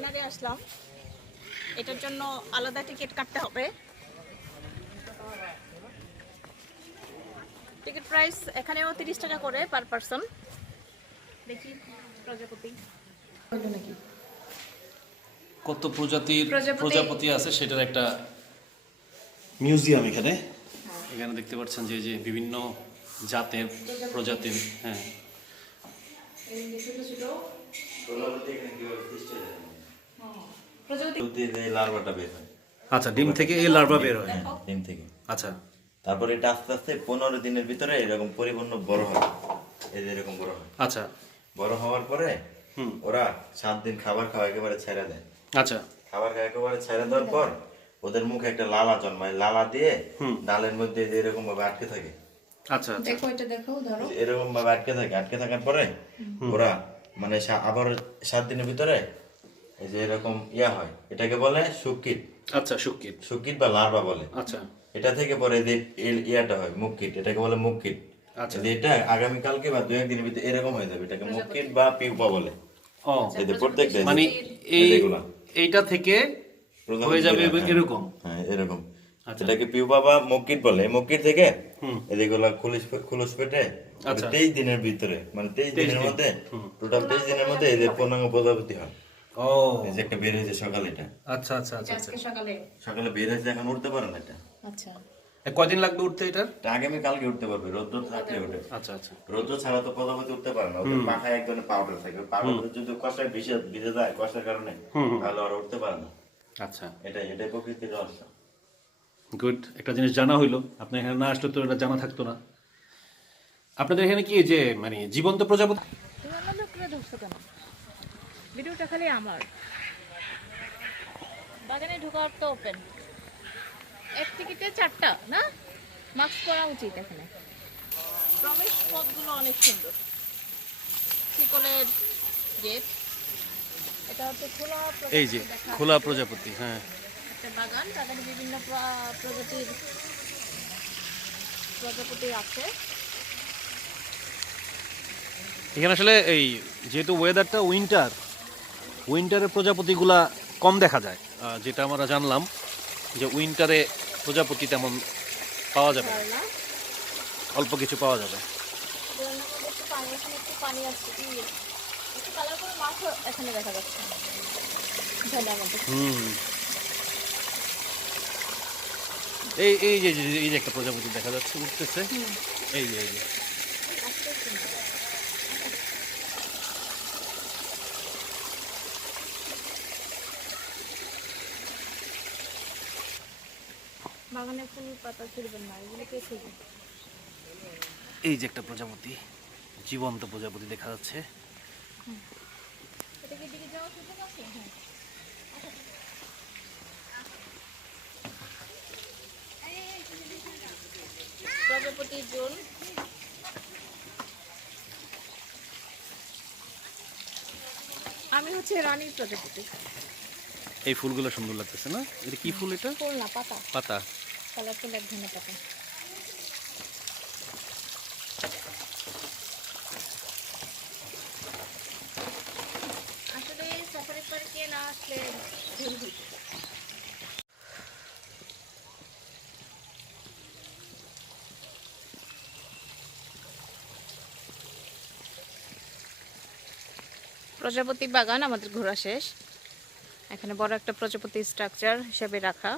কর্নারে আসলাম। এটার জন্য আলাদা টিকিট কাটতে হবে। টিকিট প্রাইস এখানেও তিরিশ টাকা করে পার পারসন। দেখি প্রজাপতি। নাকি কত প্রজাতির প্রজাপতি- প্রজাপতি আছে সেটার একটা মিউজিয়াম এখানে। এখানে দেখতে পাচ্ছেন যে যে বিভিন্ন জাতের প্রজাতির হ্যাঁ। ছোট ছোট। প্রজাপতি এই লার্ভাটা বের হয়। আচ্ছা ডিম থেকে এই লার্ভা বের হয়। ডিম থেকে। আচ্ছা। তারপরে এটা আস্তে আস্তে পনেরো দিনের ভিতরে এরকম পরিপূর্ণ বড় হয়। এই যে এরকম বড় হয়। আচ্ছা। বড় হওয়ার পরে ওরা সাত দিন খাবার খাওয়া একেবারে ছেড়ে দেয়। আচ্ছা। খাবার খাওয়া একেবারে ছেড়ে দেওয়ার পর ওদের মুখে একটা লালা জন্মায়। লালা দিয়ে হুম। ডালের মধ্যে এরকম ভাবে আটকে থাকে। আচ্ছা আচ্ছা। দেখো এটা দেখো ধরো। এরকম ভাবে আটকে থাকে। আটকে থাকার পরে ওরা মানে সা- আবার সাত দিনের ভিতরে এই যে এরকম ইয়া হয় এটাকে বলে সুকিট আচ্ছা সুকিত সুকিট বা লার্ভা বলে। আচ্ছা। এটা থেকে পরে যে ইয়াটা হয় মুখকিট এটাকে বলে মুখকিট আচ্ছা। যে এটা আগামী কালকে বা দু একদিনের ভিতরে এরকম হয়ে যাবে এটাকে মুখকিট বা পিউপা বলে। ও। এতে প্রত্যেকটা মানে এই এইটা থেকে হয়ে যাবে হ্যাঁ। এরকম? হ্যাঁ এরকম। আচ্ছা। এটাকে পিউপা বা মুখ বলে। এই থেকে হুম। এদিকগুলা খুলুস খুলুস পেটে আচ্ছা। তেইশ দিনের ভিতরে মানে তেইশ দিনের মধ্যে টোটাল তেইশ দিনের মধ্যে এদের পূর্ণাঙ্গ প্রজাপতি হয়। ও। এই যে একটা বের হয়েছে সকালে এটা। আচ্ছা আচ্ছা আচ্ছা আচ্ছা। আজকে সকালে। সকালে বের হয়েছে এখন উঠতে পারে না এটা। আচ্ছা। লাগবে উঠতে এটার? এটা আগামী কালকে উঠতে পারবে রোদ্র থাকলে ওঠে আচ্ছা আচ্ছা। রোদ্র ছাড়া তো প্রজাপতি উঠতে পারে না ওদের পাখায় এক ধরনের পাউডার থাকে। পাউডার যদি কষায় ভিজে ভিজে যায় কষার কারণে হুম। তাহলে ওরা উঠতে পারে না। আচ্ছা। এটাই এটাই প্রকৃতির রহস্য। গুড একটা জিনিস জানা হইল। আপনি এখানে না আসলে তো এটা জানা থাকতো না। আপনাদের এখানে কি যে মানে জীবন্ত প্রজাপতি ভিডিওটা খালি আমার। বাগানে ঢোকার তো ওপেন এক টিকিটে চারটা না? মাস্ক পরা উচিত এখানে। প্রবেশ পথগুলো অনেক সুন্দর। শিকলের গেট এটা হচ্ছে খোলা এই যে খোলা প্রজাপতি হ্যাঁ। একটা বাগান বাগানে বিভিন্ন প্রা- প্রজাতির প্রজাপতি আছে। এখানে আসলে এই যেহেতু ওয়েদারটা উইন্টার উইন্টারের প্রজাপতিগুলা কম দেখা যায়। যেটা আমরা জানলাম যে উইন্টারে প্রজাপতি তেমন পাওয়া যাবে। অল্প কিছু পাওয়া যাবে। হুম। এই এই যে যে- এই যে একটা প্রজাপতি দেখা যাচ্ছে উঠতেছে। এই যে এই যে। বাগানে ফুল পাতা ছিড়বেন না এগুলো কে ছিড়বে? এই যে একটা প্রজাপতি জীবন্ত প্রজাপতি দেখা যাচ্ছে। হ্যাঁ। প্রজাপতির জোন। আমি হচ্ছে রানীর প্রজাপতি। এই ফুলগুলো সুন্দর লাগতেছে না? এটা কি ফুল এটা? ফুল না পাতা। পাতা। কালারফুল এক ধরনের পাতা। আসলে সাফারি পার্কে না আসলে প্রজাপতি বাগান আমাদের ঘোরা শেষ। এখানে বড় একটা প্রজাপতি স্ট্রাকচার হিসেবে রাখা।